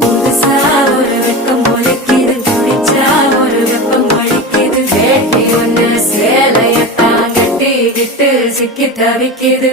புதுசா ஒரு வெக்கம் முளைக்குது, குடிச்சா ஒரு வெப்பம் ஒழிக்குது. வேட்டி ஒண்ணு சேலையத்தான் கட்டிக்கிட்டு சிக்கி தவிக்குது.